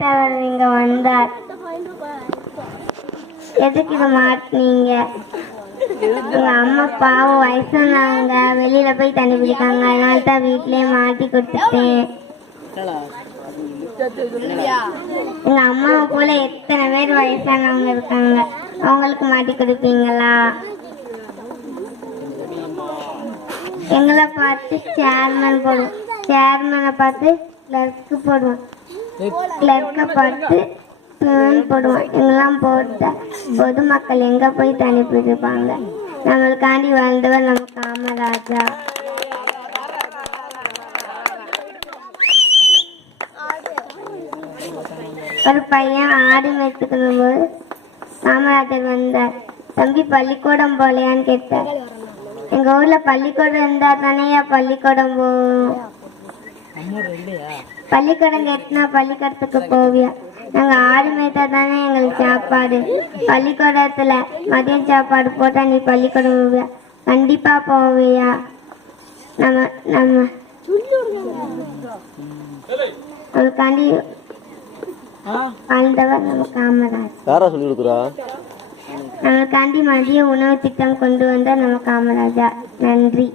சேத்தவர் இங்க வந்தார். எதுக்கு இதை மாட்டினீங்க? எங்க அம்மா பாவம் வயசானாங்க, வெளியில போய் தண்ணி பிடிக்காங்க, அதனால தான் வீட்லயே மாட்டி கொடுத்துட்டேன். எங்க அம்மாவை போல எத்தனை பேர் வயசானவங்க இருக்காங்க, அவங்களுக்கு மாட்டி கொடுப்பீங்களா? எங்களை பார்த்து சேர்மன் போடுவோம், சேர்மனை பார்த்து கிளர்க்கு போடுவோம், கிளர்க்கை பார்த்து போடுவோம். எங்கெல்லாம் போட்ட பொதுமக்கள் எங்க போய் தண்ணி பிடிப்பாங்க? நம்மளுக்காண்டி வாழ்ந்தவர் நம்ம காமராஜா. ஒரு பையன் ஆடு மேய்த்துக்கணும் போது காமராஜர் வந்தார். தம்பி பள்ளிக்கூடம் போலையான்னு கேட்டார். எங்க ஊர்ல பள்ளிக்கூடம் இருந்தா தானேயா பள்ளிக்கூடம் போவோம். பள்ளிக்கூடம் கேட்டுனா பள்ளிக்கூடத்துக்கு போவியா? நாங்க ஆடு மேய்த்தா தானே எங்களுக்கு சாப்பாடு. பள்ளிக்கூடத்துல மதியம் சாப்பாடு போட்டா நீ பள்ளிக்கூடம் போவியா? கண்டிப்பா போவியா? நம்ம நம்ம அதுக்காண்டி வாழ்ந்தவர் நம்ம காமராஜர். நம்மளுக்காண்டி மதிய உணவு திட்டம் கொண்டு வந்த நம்ம காமராஜா. நன்றி.